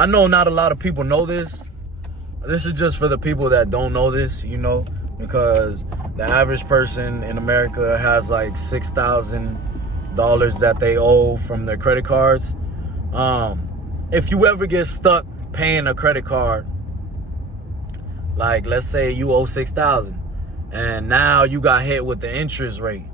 I know not a lot of people know this. This is just for the people that don't know this, you know, because the average person in America has like $6,000 that they owe from their credit cards. If you ever get stuck paying a credit card, like let's say you owe $6,000 and now you got hit with the interest rate,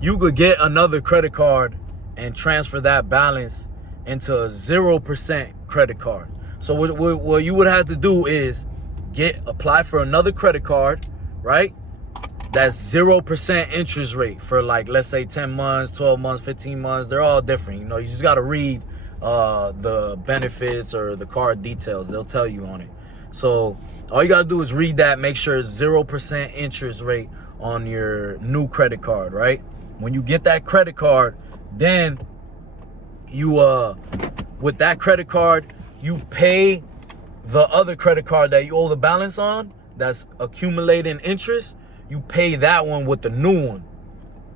you could get another credit card and transfer that balance into a 0% credit card. So what you would have to do is apply for another credit card, right? That's 0% interest rate for, like, let's say 10 months, 12 months, 15 months. They're all different. You know, you just got to read the benefits or the card details. They'll tell you on it. So all you got to do is read that, make sure it's 0% interest rate on your new credit card, right? When you get that credit card, then you, with that credit card, you pay the other credit card that you owe the balance on, that's accumulating interest. You pay that one with the new one.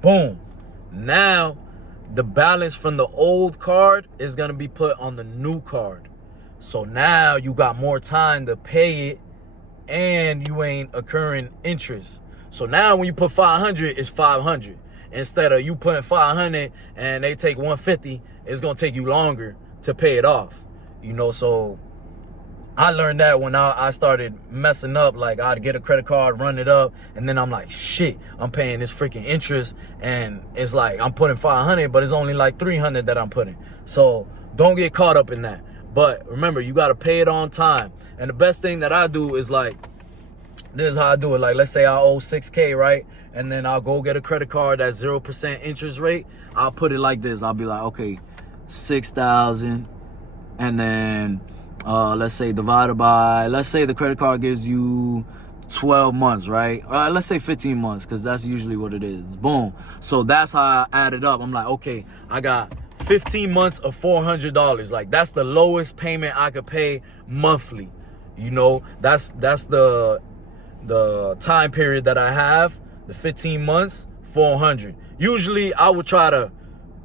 Boom. Now, the balance from the old card is going to be put on the new card. So now you got more time to pay it and you ain't accruing interest. So now when you put 500, it's 500. Instead of you putting 500 and they take 150, it's going to take you longer to pay it off. You know, so I learned that when I started messing up. Like, I'd get a credit card, run it up, and then I'm like, shit, I'm paying this freaking interest, and it's like I'm putting 500, but it's only like 300 that I'm putting. So don't get caught up in that. But remember, you got to pay it on time. And the best thing that I do is, like, this is how I do it. Like, let's say I owe $6K, right? And then I'll go get a credit card at 0% interest rate. I'll put it like this. I'll be like, okay, 6,000, and then let's say divided by, let's say the credit card gives you 12 months, right? Let's say 15 months, because that's usually what it is. Boom. So that's how I add it up. I'm like, okay, I got 15 months of $400. Like, that's the lowest payment I could pay monthly. You know, that's the time period that I have, the 15 months, 400. Usually I would try to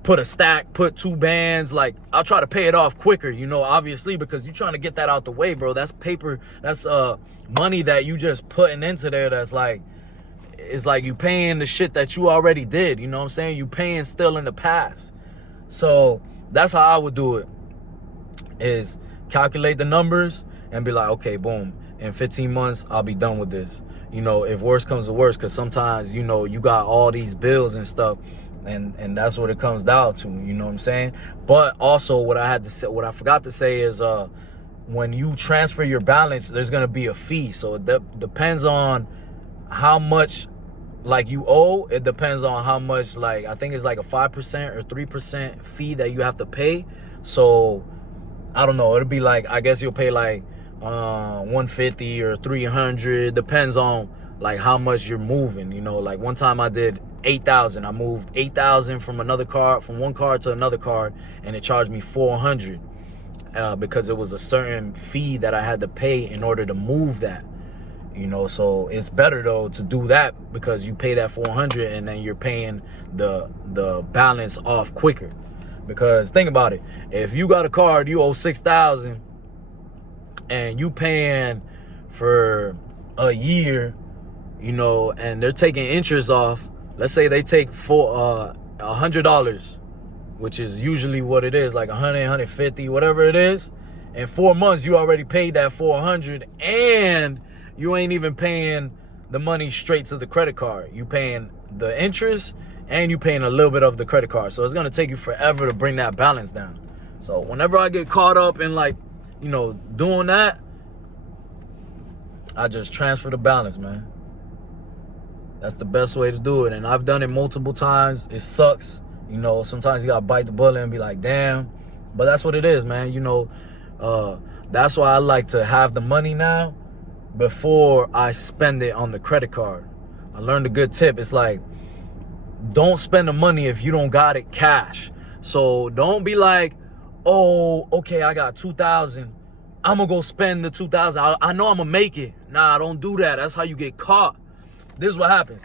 put a stack, put two bands. Like, I'll try to pay it off quicker, you know, obviously, because you're trying to get that out the way, bro. That's paper. That's money that you just putting into there. That's like, it's like you paying the shit that you already did. You know what I'm saying? You paying still in the past. So that's how I would do it, is calculate the numbers and be like, okay, boom, in 15 months, I'll be done with this. You know, if worse comes to worse, because sometimes, you know, you got all these bills and stuff, and that's what it comes down to, you know what I'm saying? But also what I forgot to say is when you transfer your balance, there's going to be a fee. So it depends on how much, like, you owe. It depends on how much, like, I think it's like a 5% or 3% fee that you have to pay. So I don't know, it'll be like, I guess you'll pay like 150 or 300, depends on like how much you're moving. You know, like one time I did 8,000. I moved 8,000 from one card to another card, and it charged me 400 because it was a certain fee that I had to pay in order to move that. You know, so it's better though to do that, because you pay that 400 and then you're paying the balance off quicker. Because think about it, if you got a card, you owe 6,000 and you paying for a year, you know, and they're taking interest off. Let's say they take $100, which is usually what it is, like 100, 150, whatever it is. In 4 months, you already paid that 400, and you ain't even paying the money straight to the credit card. You paying the interest, and you paying a little bit of the credit card. So it's gonna take you forever to bring that balance down. So whenever I get caught up in, like, you know, doing that, I just transfer the balance, man. That's the best way to do it. And I've done it multiple times. It sucks. You know, sometimes you gotta bite the bullet and be like, damn. But that's what it is, man. You know, that's why I like to have the money now before I spend it on the credit card. I learned a good tip. It's like, don't spend the money if you don't got it cash. So don't be like, oh, okay, I got 2,000. I'm gonna go spend the 2,000. I know I'm gonna make it. Nah, don't do that. That's how you get caught. This is what happens.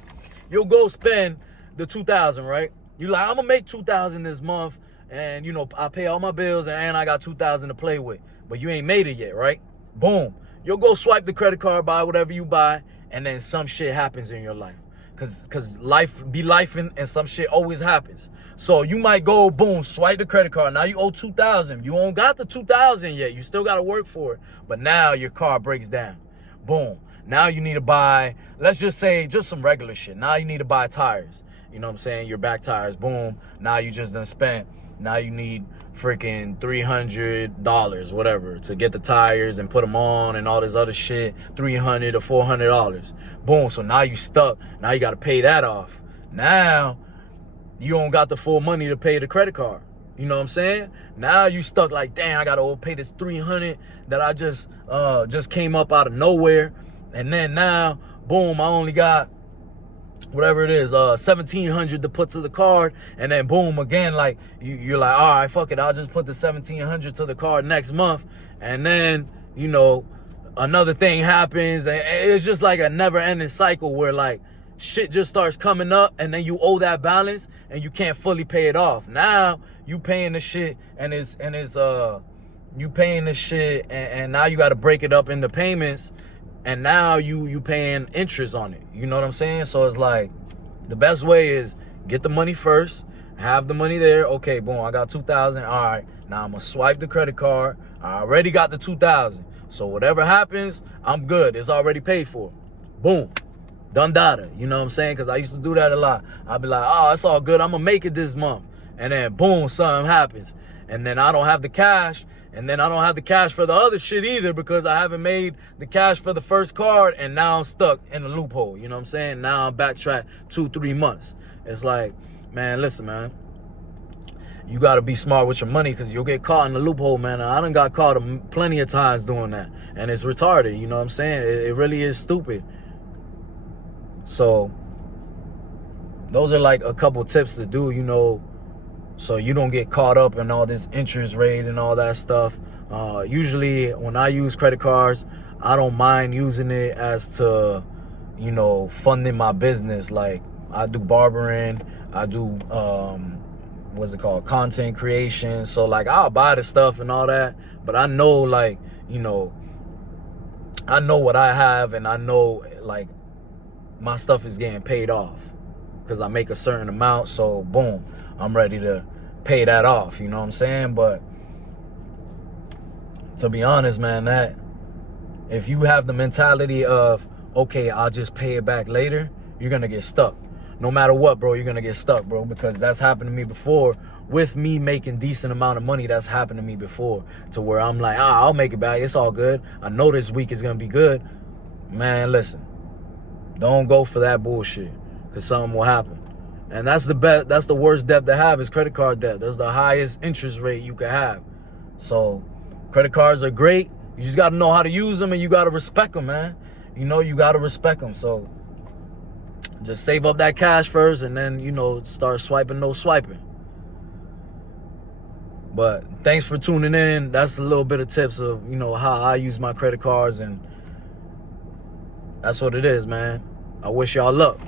You'll go spend the 2,000, right? You like, I'm gonna make 2,000 this month, and you know, I pay all my bills, and I got 2,000 to play with. But you ain't made it yet, right? Boom. You'll go swipe the credit card, buy whatever you buy, and then some shit happens in your life. Cause life be lifing, and some shit always happens. So you might go, boom, swipe the credit card. Now you owe 2,000. You don't got the 2,000 yet. You still gotta work for it. But now your car breaks down. Boom. Now you need to buy, let's just say, just some regular shit. Now you need to buy tires. You know what I'm saying? Your back tires. Boom. Now you just done spent. Now you need freaking $300, whatever, to get the tires and put them on and all this other shit. $300 to $400. Boom. So now you stuck. Now you got to pay that off. Now you don't got the full money to pay the credit card. You know what I'm saying? Now you stuck like, damn, I got to pay this $300 that I just came up out of nowhere. And then now, boom, I only got whatever it is, $1,700 to put to the card, and then boom, again, like you're like, all right, fuck it, I'll just put the $1,700 to the card next month, and then, you know, another thing happens, and it's just like a never-ending cycle where like shit just starts coming up, and then you owe that balance, and you can't fully pay it off. Now you paying the shit, and you paying the shit, and now you got to break it up into payments. And now you paying interest on it. You know what I'm saying? So it's like, the best way is get the money first, have the money there. Okay, boom, I got 2,000. All right, now I'm gonna swipe the credit card. I already got the 2,000. So whatever happens, I'm good. It's already paid for. Boom, done data. You know what I'm saying? Because I used to do that a lot. I'd be like, oh, it's all good. I'm gonna make it this month. And then boom, something happens. And then I don't have the cash. And then I don't have the cash for the other shit either, because I haven't made the cash for the first card, and now I'm stuck in a loophole. You know what I'm saying? Now I'm backtracked 2-3 months. It's like, man, listen, man. You got to be smart with your money, because you'll get caught in the loophole, man. I done got caught plenty of times doing that. And it's retarded, you know what I'm saying? It really is stupid. So those are like a couple tips to do, you know, so you don't get caught up in all this interest rate and all that stuff. Usually when I use credit cards, I don't mind using it as to, you know, funding my business. Like I do barbering, I do, what's it called? Content creation. So like I'll buy the stuff and all that, but I know, like, you know, I know what I have, and I know like my stuff is getting paid off because I make a certain amount. So boom, I'm ready to pay that off, you know what I'm saying? But to be honest, man, that if you have the mentality of, okay, I'll just pay it back later, you're gonna get stuck. No matter what, bro, you're gonna get stuck, bro, because that's happened to me before. With me making decent amount of money, that's happened to me before, to where I'm like, I'll make it back, it's all good. I know this week is gonna be good. Man, listen, don't go for that bullshit, because something will happen. And that's the worst debt to have, is credit card debt. That's the highest interest rate you can have. So credit cards are great. You just got to know how to use them, and you got to respect them, man. You know, you got to respect them. So just save up that cash first, and then, you know, start swiping, no swiping. But thanks for tuning in. That's a little bit of tips of, you know, how I use my credit cards, and that's what it is, man. I wish y'all luck.